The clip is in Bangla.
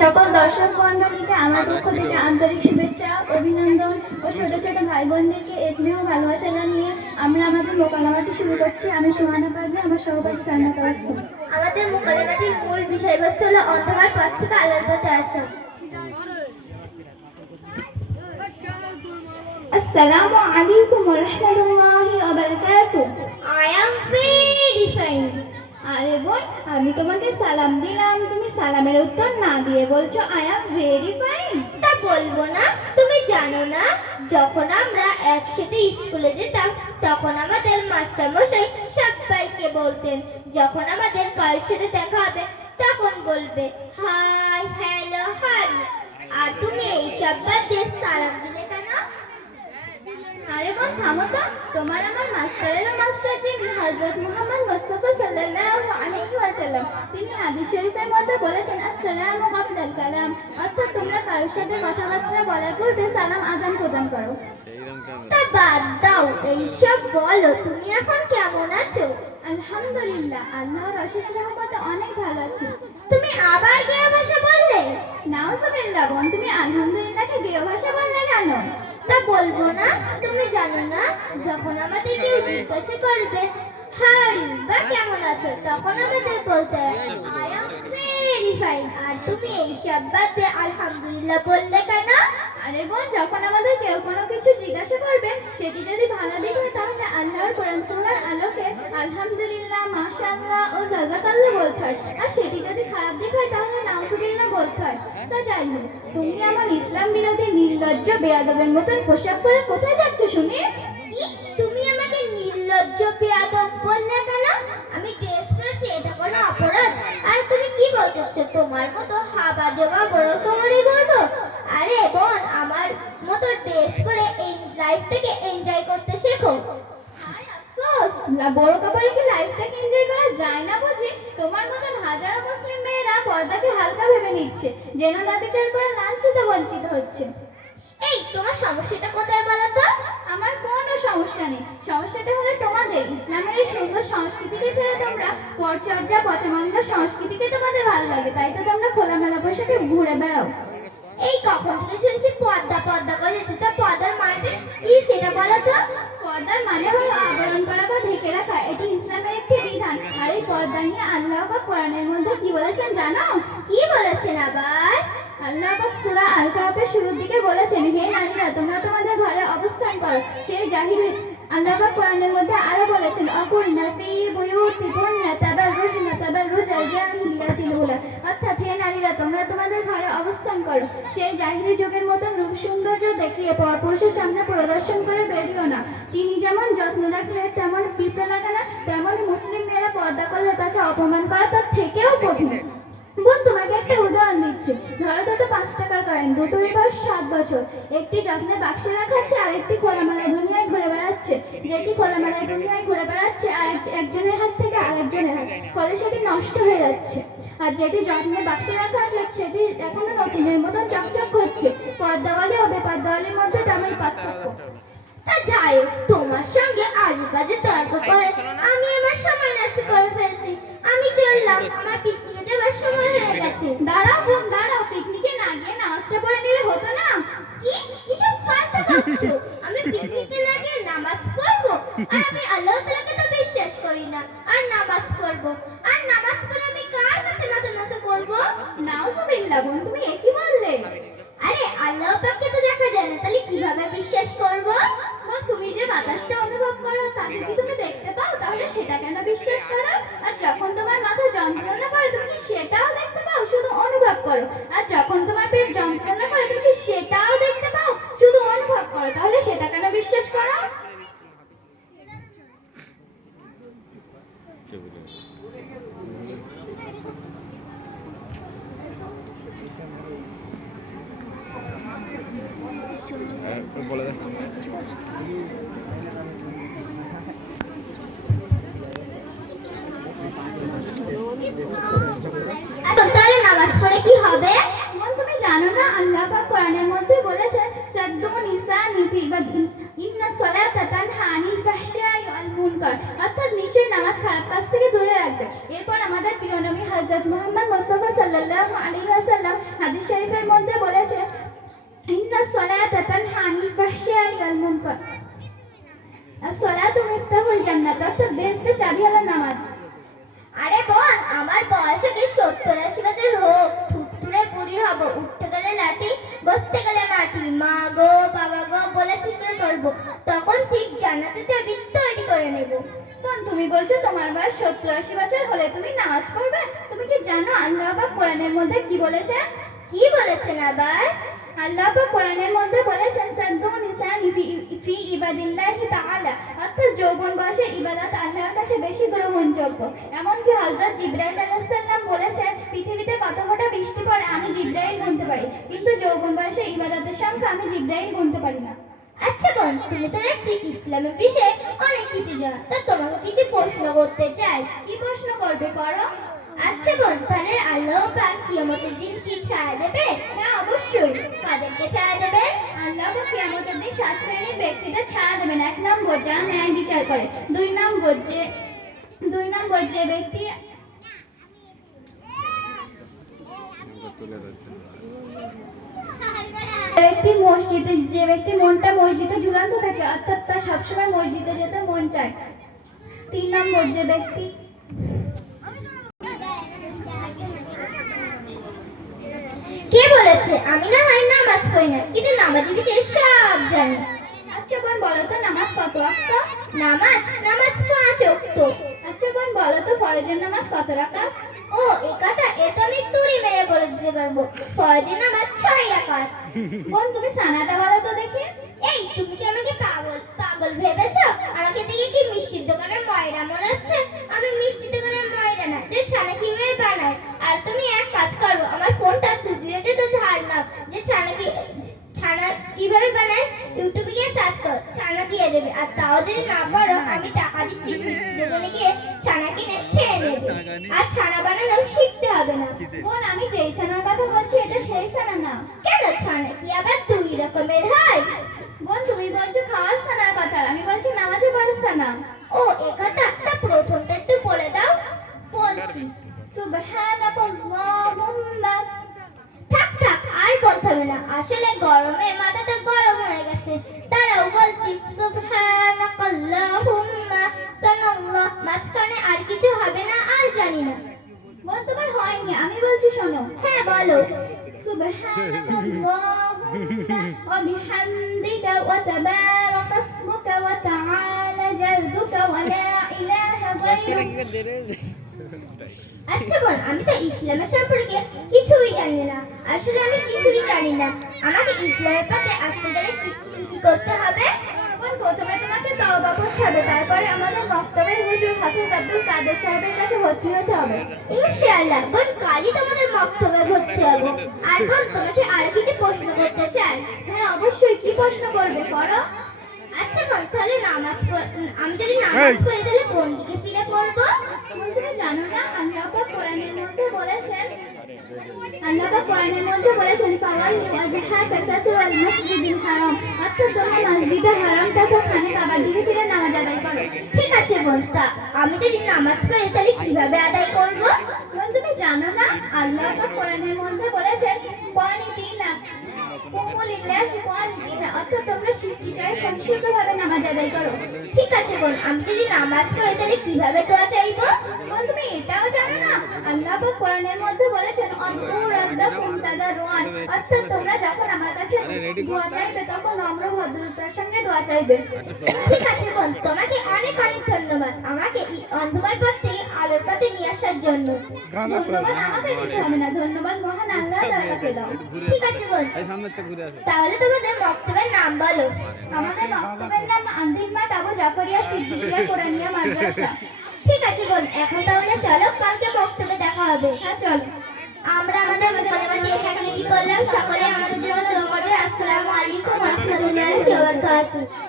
সকল দর্শক মণ্ডলীকে আমার পক্ষ থেকে আন্তরিক শুভেচ্ছা, অভিনন্দন ও ছোট ছোট ভাই বোনদেরকে স্নেহ ভালোবাসা জানিয়ে আমরা আমাদের মোকালামাটি শুরু করছি। আমি সুহানা পারভীন, আমার সহপাঠী সাইনাত আওয়াজ। আমাদের মোকালামাটির মূল বিষয়বস্তু হলো অন্ধকার পথ থেকে আলোর পথে আসা। আসসালামু আলাইকুম ওয়া রাহমাতুল্লাহি ওয়া বারাকাতুহু। I am very fine. আরে বোন, আমি তোমাকে সালাম দিলাম, তুমি সালামের উত্তর না দিয়ে বলছো আই অ্যাম ভেরি ফাইন। তা বলবো না? তুমি জানো না, যখন আমরা একসাথে স্কুলে যেতাম তখন আমাদের মাস্টার মশাই সবাইকে বলতেন যখন আমাদের কারোর সাথে দেখা হবে তখন বলবে হাই, হ্যালো, হাই। আর তুমি এই সব বাদ দিয়ে সালাম দিলে কেন? আরে বোন থামো তো, তোমার আমার মাস্টারেরও মাস্টার যিনি হযরত মুহাম্মদ মুস্তাফা সাল্লাল্লাহু আলাইহি ওয়াসাল্লাম, তিনি হাদিস শরীফের মধ্যে বলেছেন আসসালামু ক্বাবলাল কালাম, অর্থাৎ তোমরা কারোর সাথে কথাবার্তা বলার পূর্বে সালাম আদান প্রদান করো। তা বাদ দাও, এইসব বলো, তুমি এখন কেমন আছো? আলহামদুলিল্লাহ, আল্লাহর অশেষ রহমতে অনেক ভালো আছি। তুমি আবার গেয়া ভাষা বললে? নাউজুবিল্লাহ বোন, তুমি আলহামদুলিল্লাহকে গেয় ভাষা বললে কেন? তা বলবো না? তুমি জানো না, যখন আমাদের কেউ জিজ্ঞাসা করবে হাই বা কেমন আছো তখন আমাদের বলতে আই এম ভেরি ফাইন। আর তুমি এই সব বাদ দিয়ে আলহামদুলিল্লাহ বললে কেন? আরে বোন, যখন আমাদের কেউ কোনো কিছু জিজ্ঞাসা করবে সেটি যদি ভালো দিক হয় তাহলে আল্লাহর কোরআন সুন্নাহর আলোকে আলহামদুলিল্লাহ, মাশাআল্লাহ ও জাযাকাল্লাহ বলতে হয়। আর সেটি যদি খারাপ দিক হয় তাহলে নাউজুবিল্লাহ বলতে হয়। তা যাই হোক, তুমি আমার ইসলাম বিরোধী নির্লজ্জ বেয়াদবের মতন পোশাক পরে কোথায় যাচ্ছ শুনি? কি, তুমি আমাকে নির্লজ্জ বেয়াদব বললে কেন? আমি ড্রেস পরেছি, এটা কোনো অপরাধ? আর তুমি কি বলতেছো, তোমার মতো হাবা জবা বড় কোমরে বলবো? আরে বোন, আমার মতো ড্রেস পরে এই লাইফটাকে এনজয় করতে শেখো। আফসোস, বড় কপালে কি লাইফটাকে এনজয় করা যায় না বুঝি? তোমার মতন হাজারো মুসলিম মেয়েরা পর্দাকে হালকা ভেবে নিচ্ছে, যেন ব্যভিচার করে লাঞ্ছিত বঞ্চিত হচ্ছে। এই, তোমার সমস্যাটা কোথায় বলো তো? আমার কোনো সমস্যা নেই, সমস্যাটা হলো তোমাদের ইসলামের এই সুন্দর সংস্কৃতিকে ছেড়ে তোমরা পরচর্যা পচামান্দা সংস্কৃতিকে তোমাদের ভালো লাগে, তাই তো তোমরা খোলামেলা পোশাকে ঘুরে বেড়াও। এই কখন থেকে শুনছি পর্দা পর্দা করে, তা পর্দার মানে কি সেটা বলো তো? পর্দার মানে হলো আবরণ করা বা ঢেকে রাখা, এটি ইসলামের একটি বিধান। আর এই পর্দা নিয়ে আল্লাহ পাক কোরআনের মধ্যে কি বলেছেন জানো? কি বলেছেন আবার? আল্লাহ পাক সূরা আল কাহফের শুরুর দিকে বলেছেন, হে নারীরা, তোমরা তোমাদের ঘরে অবস্থান করো। সেই জাহিলি আল্লাহ পাক কোরআনের মধ্যে আরো বলেছেন অকুলনা ফি বুয়ুতিকুন্না তাবাররুজনা তাবাররুজাল জাহিলিয়াতিল উলা, অর্থাৎ হে নারীরা, তোমরা তোমাদের ঘরে অবস্থান করো। সেই জাহিলি যুগের মতন রূপ সৌন্দর্য দেখিয়ে পরপুরুষের সামনে প্রদর্শন করে বেরিও না। তিনি যেমন যত্ন রাখলে তেমন পিঁপড়ে লাগে না, তেমন মুসলিম মেয়েরা পর্দা করলে তাকে অপমান করা তার থেকেও কঠিন। বোন, তোমাকে একটা উদাহরণ দিচ্ছি। ধরো দুটো 5 টাকার কয়েন, দুটোরই বয়স 7 বছর। একটি যত্নে বাক্সে রাখা আছে আর একটি খোলামেলা দুনিয়ায় ঘুরে বেড়াচ্ছে। যেটি খোলামেলা দুনিয়ায় ঘুরে বেড়াচ্ছে আর একজনের হাত থেকে আরেকজনের হাত, ফলে সেটি নষ্ট হয়ে যাচ্ছে। আর যেটি যত্নে বাক্সে রাখা আছে সেটি এখনো নতুনের মতন চকচক করছে। পর্দাওয়ালি ও বেপর্দাওয়ালির মধ্যে তেমন পার্থক্য। তা যাই হোক, তোমার সঙ্গে আজে বাজে তর্ক করে আমি আমার সময় নষ্ট করে ফেলছি। আমি চললাম, আমার পিকনিকে যাবার সময় হয়ে গেছে। দাঁড়াও বোন, দাঁড়াও, পিকনিকে না গিয়ে নামাজটা পড়ে নিলে হতো না? কি, কিসব ফালতু বকছো? আমি পিকনিকে না গিয়ে নামাজ পড়বো? আর আমি আল্লাহ তাআলাকে তো বিশ্বাস করি না, আর নামাজ পড়বো? আর নামাজ পড়ে আমি কার কাছে মাথা নত করবো? নাউজুবিল্লাহ বোন, তুমি এ কি বললে? আরে আল্লাহ পাককে তো দেখা যায় না, তাহলে কিভাবে বিশ্বাস করবো? বোন, তুমি যে বাতাসটা অনুভব করো তাকে কি তুমি দেখতে পাও? তাহলে সেটা কেন বিশ্বাস করো? আর যখন তোমার মাথা যন্ত্রণা করে তুমি কি সেটাও দেখতে পাও? শুধু অনুভব করো। আর যখন তোমার পেট যন্ত্রণা করে তুমি কি সেটাও দেখতে পাও? শুধু অনুভব করো। তাহলে সেটা কেন বিশ্বাস করো? বলে যাচ্ছে এখন তাহলে নামাজ পড়ে কি হবে? বোন, তুমি জানো না আল্লাহ পাক কোরআনের মধ্যে বলেছেন সাদ্দু নিসানি ফি বাদিন ইন্না সলাতা তানহা আনিল ফাহশাই ওয়াল মুনকার, অর্থাৎ নিশ্চয়ই নামাজ খারাপ কাজ থেকে দূরে রাখবে। এরপর আমাদের প্রিয় নবী হযরত মুহাম্মদ মুস্তাফা সাল্লাল্লাহু আলাইহি ওয়াসাল্লাম হাদিস শরীফের মধ্যে বলেছে ইন্নাস সালাতা তানহা আনিল ফাহশাই ওয়াল মুনকার। as-salatu মিফতাহুল জান্নাত, অর্থাৎ বেহেশতের চাবি হলো নামাজ। আরে বোন, আমার বয়স কি 70-80 বছর হোক, থুপথুরে বুড়ি হব, উঠতে গেলে লাঠি, বসতে গেলে মাটি, মা গো বাবা গো বলে চিৎকার করব, তখন ঠিক জান্নাতের চাবি তৈরি করে নেব। বোন, তুমি বলছো তোমার বয়স 70-80 বছর হলে তুমি নামাজ পড়বে? তুমি কি জানো আল্লাহ পাক কোরআনের মধ্যে কি বলেছেন? কি বলেছেন আবার? আল্লাহ পাক কোরআনের মধ্যে বলেছেন সাদ্দুন নিসানি ফি ইবাদিল্লাহি তাআলা, অর্থাৎ যৌবন বয়সে ইবাদত আল্লাহর কাছে বেশি গ্রহণযোগ্য। এমনকি হযরত জিবরাইল আলাইহিস সালাম বলেছেন পৃথিবীতে কত ফোঁটা বৃষ্টি পড়ে আমি জিবরাইল গুনতে পারি, কিন্তু যৌবন বয়সে ইবাদতের সংখ্যা আমি জিবরাইল গুনতে পারি না। আচ্ছা বোন, তুমি তো দেখছি ইসলামের বিষয়ে অনেক কিছু জানো, তা তোমাকে কিছু প্রশ্ন করতে চাই। কি প্রশ্ন করবে করো। আচ্ছা বোন, তাহলে আল্লাহ পাক কিয়ামতের দিন কি ছায়া দেবে? হ্যাঁ, অবশ্যই। কাদেরকে ছায়া দেবে? আল্লাহ পাক কিয়ামতের দিন 7 শ্রেণীর ব্যক্তিদের ছায়া দেবেন। 1 নম্বর যারা ন্যায় বিচার করে, 2 নম্বর যে ব্যক্তি যে ব্যক্তি মনটা মসজিদে ঝুলান্ত থাকে, অর্থাৎ তার সবসময় মসজিদে যেতে মন চায়। 3 নম্বর যে ব্যক্তি কে বলেছে আমি না হয় নামাজ পড়ি না, কিন্তু নামাজের বিষয়ে সব জানি। আচ্ছা বোন, বলো তো নামাজ কত ওয়াক্ত? নামাজ 5 ওয়াক্ত। আচ্ছা বোন, বলো তো ফরজের নামাজ কত রাকাত? ও এই কথা, এ তো আমি তুড়ি মেরে বলে দিতে পারবো। ফরজের নামাজ 6 রাকাত। বোন, তুমি সানাটা বলো তো দেখি। এই তুমি কি আমাকে পাগল ভেবেছো? আমাকে দেখে কি মিষ্টির দোকানে ময়রা মনে হচ্ছে? আমি মিষ্টির দোকানে ময়রা না, যে ছানা কিভাবে বানায়। আর তুমি এক কাজ করো, আমার ফোনটা দুদিনে তো ধার নাও, যে ছানা কিভাবে বানায় ইউটিউবে গিয়ে সার্চ করো, ছানা দিয়ে দেবে। আর তাও যদি না পারো, আমি টাকা দিচ্ছি, দোকানে গিয়ে ছানা কিনে খেয়ে নেবে। আর ছানা বানানো শিখতে হবে না। বোন, আমি যেই ছানার কথা বলছি এটা সেই ছানা না। কেন, ছানা কি আবার 2 রকমের হয়? বোন, তুমি বলছো খাওয়ার ছানার কথা, আমি বলছি নামাজে পড়ার ছানা। ও এই কথা, তা প্রথমটা একটু বলে দাও। বলছি সুবহানাকাল্লাহুম্মা। থাক আর বলতে হবে না, আসলে গরমে মাথাটা গরম হয়ে গেছে। তারাও বলছি সুবহানাকাল্লাহুম্মা সানাল্লাহ, মাঝখানে আর কিছু হবে না, আর জানি না। বোন, তোমার হয়নি, আমি বলছি শোনো। হ্যাঁ বলো। সুবহানাকাল্লাহুম্মা ওয়া বিহামদিকা ওয়া তাবারাকা ইসমুকা ওয়া তাআলা জাদ্দুকা ওয়া লা ইলাহা গায়রুক। আচ্ছা বোন, আমি তো ইসলামের সম্পর্কে কিছুই জানি না। আসলে আমি কিছুই জানি না। আমাকে ইসলামের পথে আসতে গেলে কি করতে হবে? বোন, প্রথমে তোমাকে তওবা করতে হবে, তারপরে আমাদের মক্তবের হুজুর হাফেজ আব্দুল কাদের সাহেবের কাছে ভর্তি হতে হবে। ইনশাআল্লাহ বোন, কালই তোমাদের মক্তবে ভর্তি হবো। আর বোন, তোমাকে আর কিছু প্রশ্ন করতে চাই। হ্যাঁ অবশ্যই, কি প্রশ্ন করবে করো। আচ্ছা বোন, তাহলে আমি যদি নামাজ পড়ি তাহলে কোন দিকে ফিরে পড়বো? বোন, তুমি জানো না আল্লাহ পাক কোরআনের মধ্যে বলেছেন ফাওয়াইলু ওয়াজহাকা সাতুল মসজিদিল হারাম, অর্থাৎ তোমরা মসজিদে হারাম তথা খানে কাবার দিকে ফিরে নামাজ আদায় করো। ঠিক আছে বোন, তা আমি যদি নামাজ পড়ি তাহলে কিভাবে আদায় করবো? বোন, তুমি জানো না আল্লাহ পাক কোরআনের মধ্যে বলেছেন কোয়ানিতিনা কুমুলিল্লাহি কোয়ানিতিনা, অর্থাৎ তোমরা সৃষ্টিচারে সংক্ষিপ্তভাবে নামাজ আদায় করো। ঠিক আছে বোন, আমি যদি নামাজ পড়ি তাহলে কিভাবে দোয়া চাইবো? বোন, তুমি এটাও জানো না আল্লাহ পাক কোরআনের মধ্যে বলেছেন আযকুর রাব্বাকুম তাদাররুআন, অর্থাৎ তোমরা যখন আমার কাছে দোয়া চাইবে তখন নম্র ভদ্রতার সঙ্গে দোয়া চাইবে। ঠিক আছে বোন, তোমাকে অনেক ধন্যবাদ আমাকে এই অন্ধকার পথ থেকে আলোর পথে নিয়ে আসার জন্য। ধন্যবাদ আমাকে দিতে হবে না, ধন্যবাদ মহান আল্লাহ তাআলাকে দাও। ঠিক আছে বোন, তাহলে তোমাদের মক্তবের নাম বলো। আমাদের মক্তবের নাম আন্দিজ মাঠ আবু জাফরিয়া সিদ্দিকিয়া কোরআনিয়া মাদ্রাসা। ঠিক আছে বোন, এখন তাহলে চলো, কালকে মক্তবে দেখা হবে। হ্যাঁ চলো। আমরা আমাদের মোটামুটি এখানে কি করলাম, সকলে আমাদের জন্য দোয়া করবে। আসসালামু আলাইকুম ওয়া রাহমাতুল্লাহি ওয়া বারাকাতুহু।